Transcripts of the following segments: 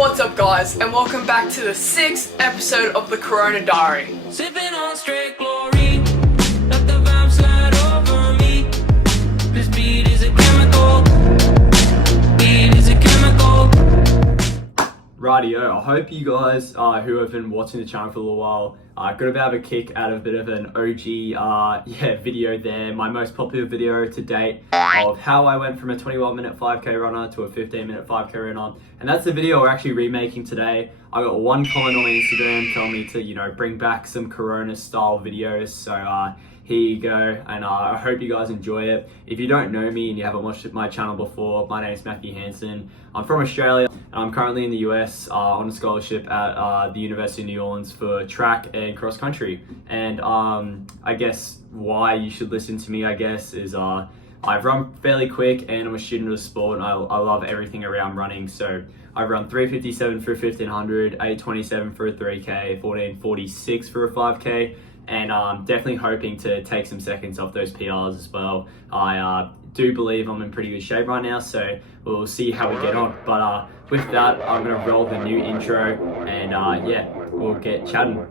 What's up, guys, and welcome back to the 6th episode of the Corona Diary. Sipping on straight chlorine, let the vibe slide over me. This beat is a chemical. Beat is a chemical. Rightio, I hope you guys who have been watching the channel for a little while got a bit of a kick out of a bit of an OG video there. My most popular video to date of how I went from a 21-minute 5k runner to a 15-minute 5k runner. And that's the video we're actually remaking today. I got one comment on my Instagram telling me to, bring back some Corona style videos. So here you go, and I hope you guys enjoy it. If you don't know me and you haven't watched my channel before, my name is Hansen. I'm from Australia, and I'm currently in the US on a scholarship at the University of New Orleans for track and cross country. And I guess why you should listen to me, is I've run fairly quick, and I'm a student of the sport, and I love everything around running. So I've run 3:57 for a 1500, 8:27 for a 3k, 14:46 for a 5k. And definitely hoping to take some seconds off those PRs as well. I do believe I'm in pretty good shape right now, so we'll see how we get on. But with that, I'm gonna roll the new intro, and we'll get chatting.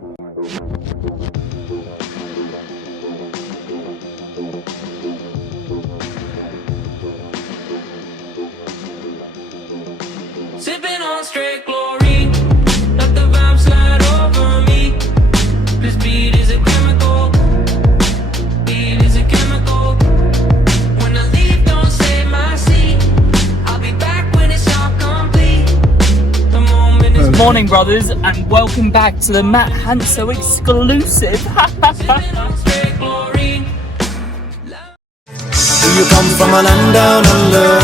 Sipping on straight chlorine, let the vibe slide over me. This beat is a chemical. Beat is a chemical. When I leave, don't save my seat. I'll be back when it's all complete. The moment is Morning, brothers, and welcome back to the Matt Hansen exclusive. sipping on straight chlorine. Do you come from a land down under?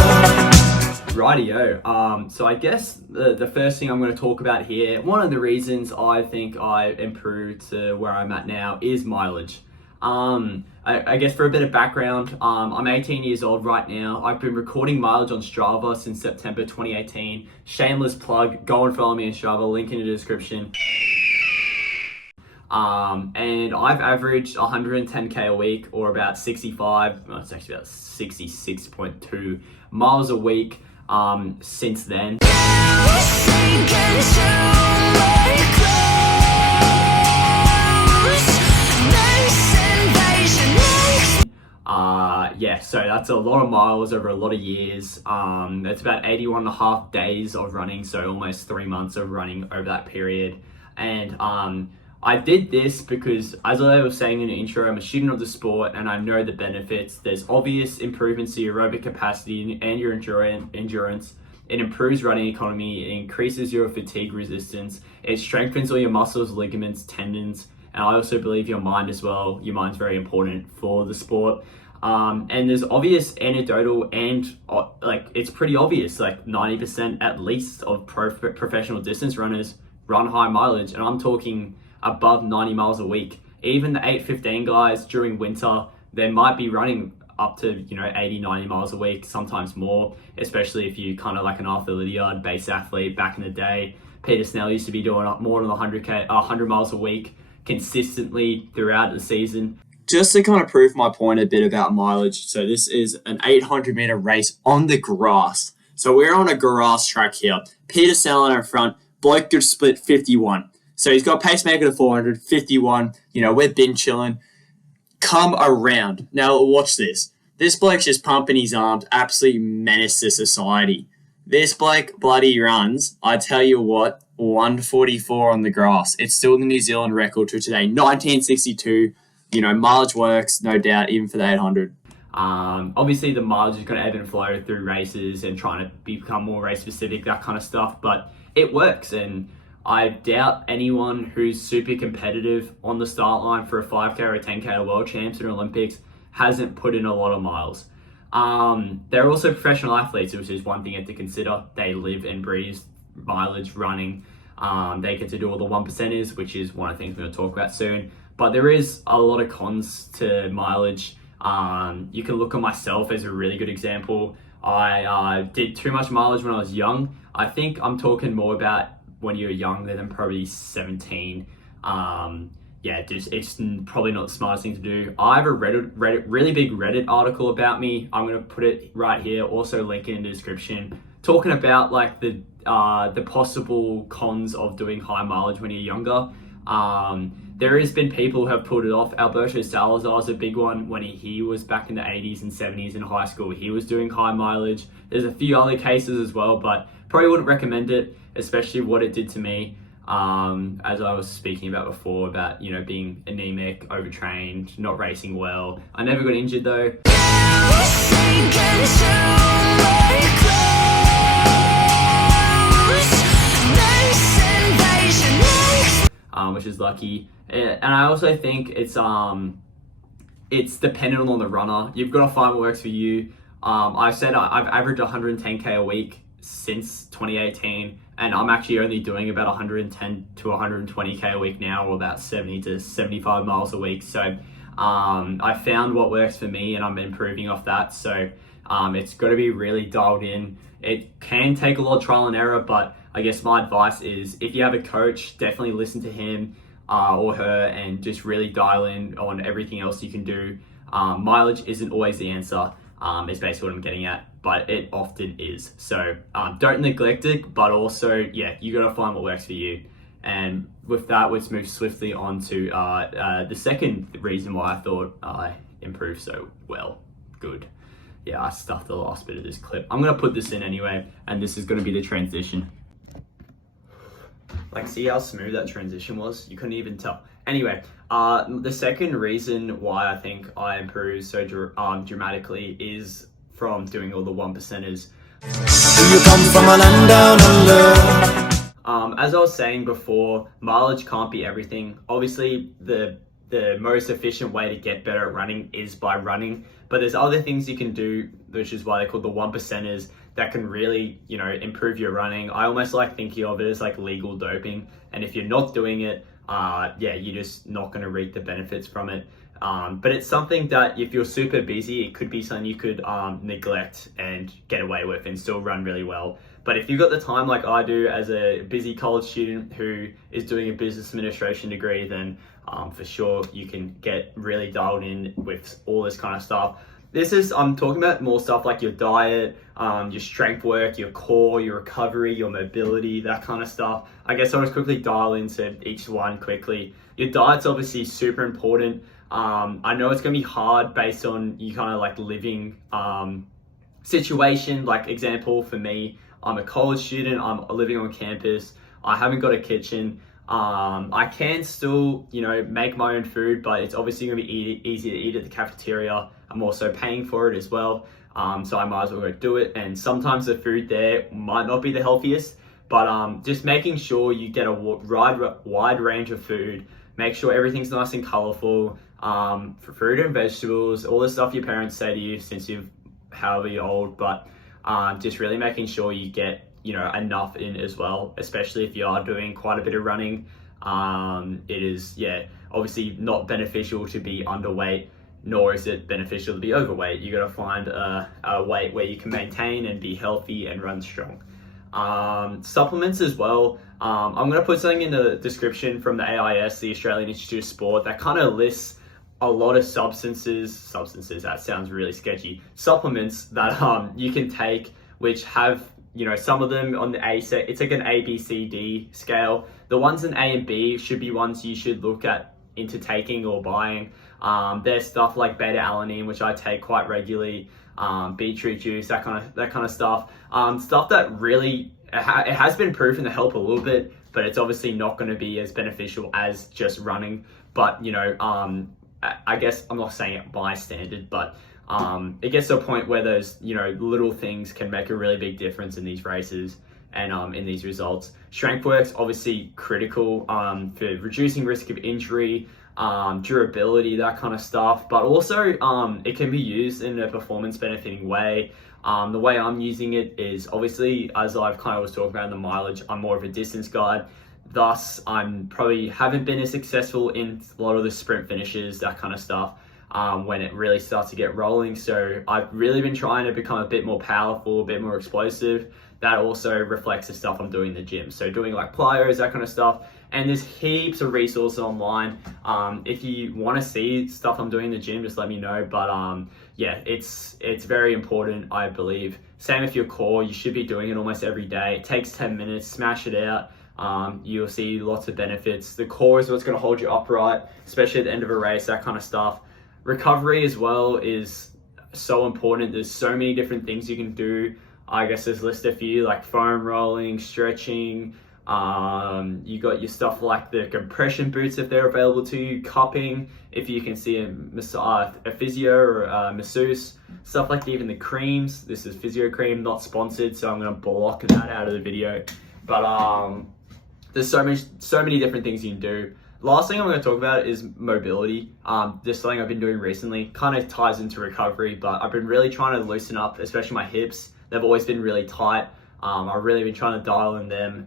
Rightio, so I guess the first thing I'm going to talk about here, one of the reasons I think I improved to where I'm at now is mileage. I guess for a bit of background, I'm 18 years old right now. I've been recording mileage on Strava since September 2018. Shameless plug, go and follow me on Strava, link in the description. And I've averaged 110k a week, or about 65, well, it's actually about 66.2 miles a week since then. So that's a lot of miles over a lot of years. That's about 81 and a half days of running, so almost 3 months of running over that period. And I did this because, as I was saying in the intro, I'm a student of the sport and I know the benefits. There's obvious improvements to your aerobic capacity and your endurance. It improves running economy, it increases your fatigue resistance, it strengthens all your muscles, ligaments, tendons, and I also believe your mind as well. Your mind's very important for the sport. And there's obvious anecdotal and it's pretty obvious, like 90% at least of professional distance runners run high mileage, and I'm talking above 90 miles a week. Even the 8:15 guys during winter, they might be running up to 80, 90 miles a week, sometimes more, especially if you kind of like an Arthur Lydiard base athlete back in the day. Peter Snell used to be doing more than 100 miles a week consistently throughout the season. Just to kind of prove my point a bit about mileage, so this is an 800-meter race on the grass. So we're on a grass track here. Peter Snell in our front, bloke could split 51. So he's got a pacemaker to 400, 51. We're bin chilling. Come around. Now watch this. This bloke's just pumping his arms, absolute menace to society. This bloke bloody runs, I tell you what, 144 on the grass. It's still the New Zealand record to today, 1962. Mileage works, no doubt, even for the 800. Obviously, the mileage is going to ebb and flow through races and trying to become more race specific, that kind of stuff. But it works, and I doubt anyone who's super competitive on the start line for a 5k or a 10k at World Champs or Olympics hasn't put in a lot of miles. They're also professional athletes, which is one thing you have to consider. They live and breathe mileage running. They get to do all the 1%ers, which is one of the things we're going to talk about soon. But there is a lot of cons to mileage. You can look at myself as a really good example. I did too much mileage when I was young. I think I'm talking more about when you're younger than probably 17. It's probably not the smartest thing to do. I have a really big Reddit article about me. I'm going to put it right here, also link it in the description. talking about like the possible cons of doing high mileage when you're younger. There has been people who have put it off. Alberto Salazar is a big one. When he was back in the 80s and 70s in high school, he was doing high mileage. There's a few other cases as well, but probably wouldn't recommend it, especially what it did to me. As I was speaking about before, about, you know, being anemic, overtrained, not racing well. I never got injured though. Which is lucky. And I also think it's dependent on the runner. You've got to find what works for you. I said I've averaged 110k a week since 2018, and I'm actually only doing about 110 to 120k a week now, or about 70 to 75 miles a week. So I found what works for me, and I'm improving off that. So it's got to be really dialed in. It can take a lot of trial and error, but I guess my advice is, if you have a coach, definitely listen to him or her, and just really dial in on everything else you can do. Mileage isn't always the answer, is basically what I'm getting at, but it often is. So don't neglect it, but also, yeah, you got to find what works for you. And with that, let's move swiftly on to the second reason why I thought I improved so well. Good. Yeah, I stuffed the last bit of this clip. I'm going to put this in anyway, and this is going to be the transition. Like, see how smooth that transition was? You couldn't even tell. Anyway, the second reason why I think I improved so dramatically is from doing all the 1%ers. Do you come from a land down under? As I was saying before, mileage can't be everything. Obviously, the most efficient way to get better at running is by running, but there's other things you can do, which is why they're called the 1%ers, that can really, you know, improve your running. I almost like thinking of it as like legal doping, and if you're not doing it, yeah, you're just not going to reap the benefits from it. But it's something that if you're super busy, it could be something you could neglect and get away with and still run really well. But if you've got the time like I do as a busy college student who is doing a business administration degree, then for sure you can get really dialed in with all this kind of stuff. I'm talking about more stuff like your diet, your strength work, your core, your recovery, your mobility, that kind of stuff. I guess I'll just quickly dial into each one quickly. Your diet's obviously super important. I know it's going to be hard based on you kind of like living situation. Like, example for me, I'm a college student, I'm living on campus, I haven't got a kitchen. I can still, you know, make my own food, but it's obviously going to be easy to eat at the cafeteria. I'm also paying for it as well, so I might as well go do it. And sometimes the food there might not be the healthiest, but just making sure you get a wide range of food, make sure everything's nice and colorful, for fruit and vegetables, all the stuff your parents say to you since you're however old, but just really making sure you get, you know, enough in as well, especially if you are doing quite a bit of running. It is, yeah, obviously not beneficial to be underweight, nor is it beneficial to be overweight. You got to find a weight where you can maintain and be healthy and run strong. Supplements as well. I'm going to put something in the description from the AIS, the Australian Institute of Sport, that kind of lists a lot of substances, that sounds really sketchy, supplements that you can take, which have, you know, some of them on the A set, it's like an A, B, C, D scale. The ones in A and B should be ones you should look at into taking or buying. There's stuff like beta alanine, which I take quite regularly, beetroot juice, that kind of stuff. Stuff that really, it has been proven to help a little bit, but it's obviously not going to be as beneficial as just running. But, you know, I guess I'm not saying it by standard, but it gets to a point where those, you know, little things can make a really big difference in these races and in these results. Strength work's obviously critical for reducing risk of injury, durability, that kind of stuff, but also it can be used in a performance benefiting way. The way I'm using it is obviously, as I've kind of was talking about in the mileage, I'm more of a distance guy. Thus, I'm probably haven't been as successful in a lot of the sprint finishes, that kind of stuff, when it really starts to get rolling. So I've really been trying to become a bit more powerful, a bit more explosive. That also reflects the stuff I'm doing in the gym. So doing like plyos, that kind of stuff. And there's heaps of resources online. If you want to see stuff I'm doing in the gym, just let me know. But yeah, it's very important, I believe, Same with your core, you should be doing it almost every day. It takes 10 minutes, smash it out. You'll see lots of benefits. The core is what's going to hold you upright, especially at the end of a race, that kind of stuff. Recovery as well is so important. There's so many different things you can do. I guess there's listed a few, like foam rolling, stretching. You got your stuff like the compression boots if they're available to you, cupping if you can see a physio or a masseuse, stuff like even the creams. This is physio cream, not sponsored, so I'm going to block that out of the video. But there's so many different things you can do. Last thing I'm going to talk about is mobility. This is something I've been doing recently, kind of ties into recovery, but I've been really trying to loosen up, especially my hips. They've always been really tight. I've really been trying to dial in them,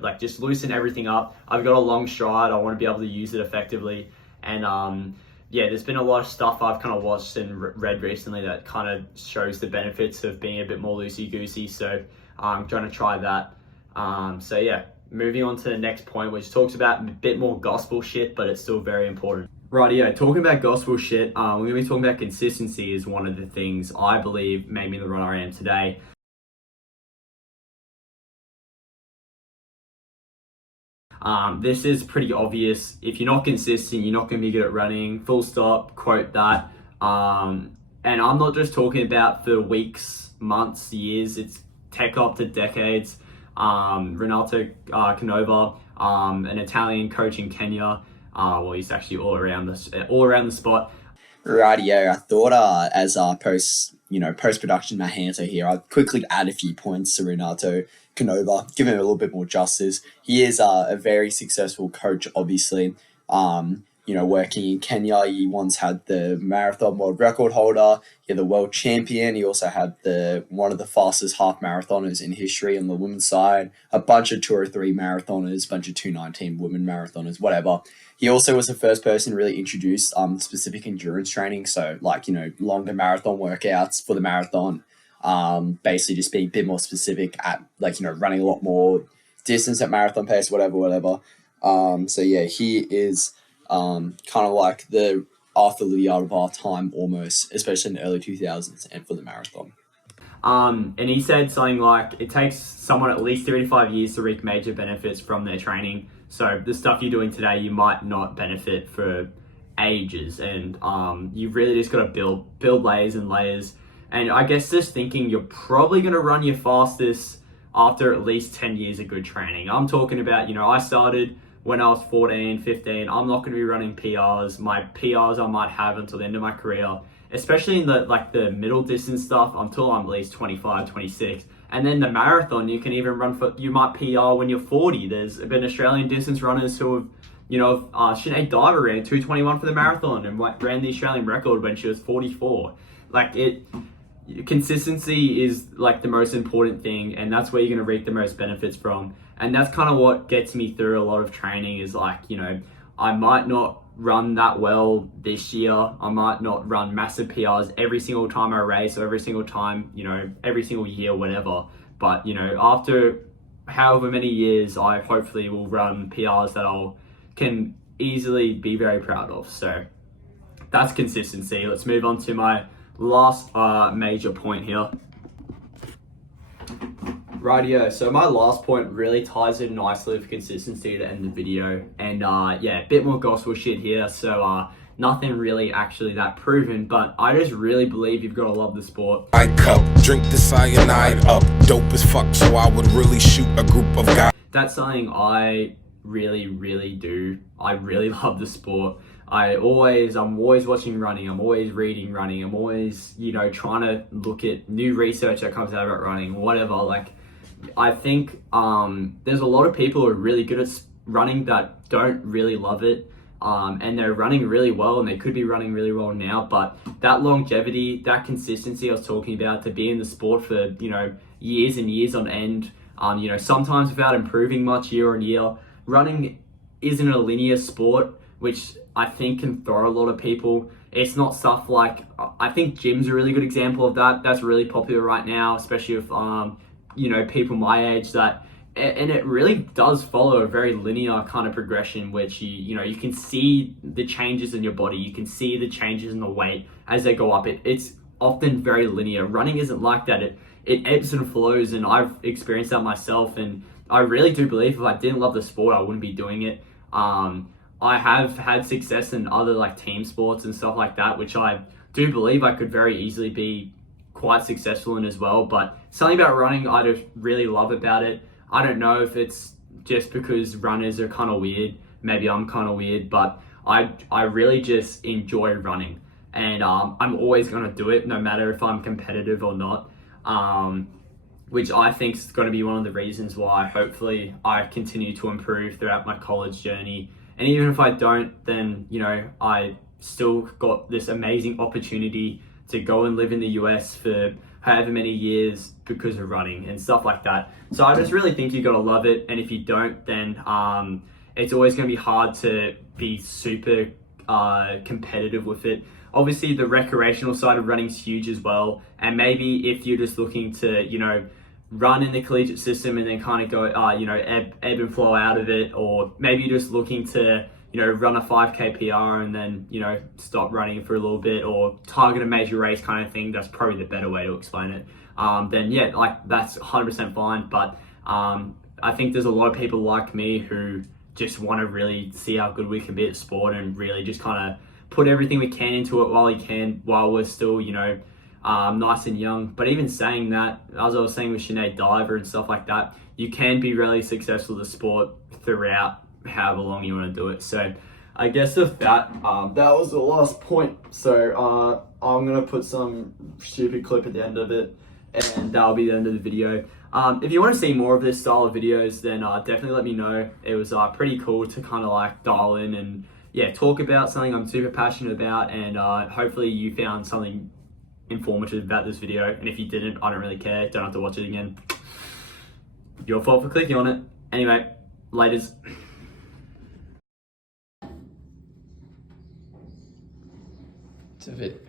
like just loosen everything up. I've got a long stride. I want to be able to use it effectively. And yeah, there's been a lot of stuff I've kind of watched and read recently that kind of shows the benefits of being a bit more loosey-goosey. So I'm trying to try that. So yeah, moving on to the next point, which talks about a bit more gospel shit, but it's still very important. Rightio, talking about gospel shit, we're going to be talking about consistency is one of the things I believe made me the runner I am today. This is pretty obvious. If you're not consistent, you're not going to be good at running. Full stop, quote that. And I'm not just talking about for weeks, months, years. It's tech up to decades. Renato Canova, an Italian coach in Kenya. Well, he's actually all around the spot. Rightio, I thought as post-production Mahanto here, I'd quickly add a few points to Renato Canova, give him a little bit more justice. He is a very successful coach, obviously. Working in Kenya, he once had the marathon world record holder, he had the world champion, he also had one of the fastest half marathoners in history on the women's side, a bunch of 203 marathoners, a bunch of 219 women marathoners, whatever. He also was the first person to really introduce specific endurance training, so longer marathon workouts for the marathon, basically just being a bit more specific at running a lot more distance at marathon pace, whatever. So yeah, he is kind of like the Arthur Lydiard of our time almost, especially in the early 2000s and for the marathon. And he said something like, it takes someone at least 3 to 5 years to reap major benefits from their training. So the stuff you're doing today, you might not benefit for ages. And you've really just got to build layers and layers. And I guess just thinking you're probably going to run your fastest after at least 10 years of good training. I'm talking about, I started when I was 14, 15. I'm not going to be running PRs. My PRs I might have until the end of my career, especially in the middle distance stuff, until I'm at least 25, 26. And then the marathon, you can even you might PR when you're 40. There's been Australian distance runners who have, Sinead Diver ran 2:21 for the marathon and ran the Australian record when she was 44. Consistency is the most important thing, and that's where you're going to reap the most benefits from. And that's kind of what gets me through a lot of training is I might not run that well this year. I might not run massive PRs every single time I race or every single time, every single year, whatever. But, after however many years, I hopefully will run PRs that can easily be very proud of. So that's consistency. Let's move on to my last major point here. Rightio, so my last point really ties in nicely with consistency to end the video. And a bit more gospel shit here, so nothing really actually that proven, but I just really believe you've got to love the sport. I cup, drink the cyanide up, dope as fuck, so I would really shoot a group of guys. That's something I really, really do. I really love the sport. I'm always watching running, I'm always reading running, I'm always, trying to look at new research that comes out about running, whatever. I think there's a lot of people who are really good at running that don't really love it, and they're running really well, and they could be running really well now, but that longevity, that consistency I was talking about, to be in the sport for, years and years on end, sometimes without improving much year on year. Running isn't a linear sport, which I think can throw a lot of people. It's not stuff I think gym's a really good example of that. That's really popular right now, especially with, people my age, and it really does follow a very linear kind of progression, which you can see the changes in your body, you can see the changes in the weight as they go up. It's often very linear. Running isn't like that. it ebbs and flows, and I've experienced that myself. And I really do believe if I didn't love the sport, I wouldn't be doing it. I have had success in other like team sports and stuff like that, which I do believe I could very easily be quite successful in as well. But something about running I just really love about it. I don't know if it's just because runners are kind of weird. Maybe I'm kind of weird, but I really just enjoy running, and I'm always going to do it no matter if I'm competitive or not. Which I think is going to be one of the reasons why hopefully I continue to improve throughout my college journey. And even if I don't, then, you know, I still got this amazing opportunity to go and live in the US for however many years because of running and stuff like that. So I just really think you got to love it. And if you don't, then it's always going to be hard to be super competitive with it. Obviously, the recreational side of running is huge as well. And maybe if you're just looking to, you know, run in the collegiate system and then kind of go, you know, ebb and flow out of it, or maybe you're just looking to, you know, run a 5K PR and then, you know, stop running for a little bit, or target a major race kind of thing. That's probably the better way to explain it. Then yeah, like that's 100% fine. But I think there's a lot of people like me who just want to really see how good we can be at sport and really just kind of put everything we can into it while we're still, you know, nice and young. But even saying that, as I was saying with Sinead Diver and stuff like that, you can be really successful at the sport throughout however long you want to do it. So I guess with that, that was the last point. So I'm gonna put some stupid clip at the end of it, and that'll be the end of the video. If you want to see more of this style of videos, then definitely let me know. It was pretty cool to kind of like dial in and yeah, talk about something I'm super passionate about, and hopefully you found something informative about this video. And if you didn't, I don't really care. Don't have to watch it again. Your fault for clicking on it. Anyway, laters. It's a bit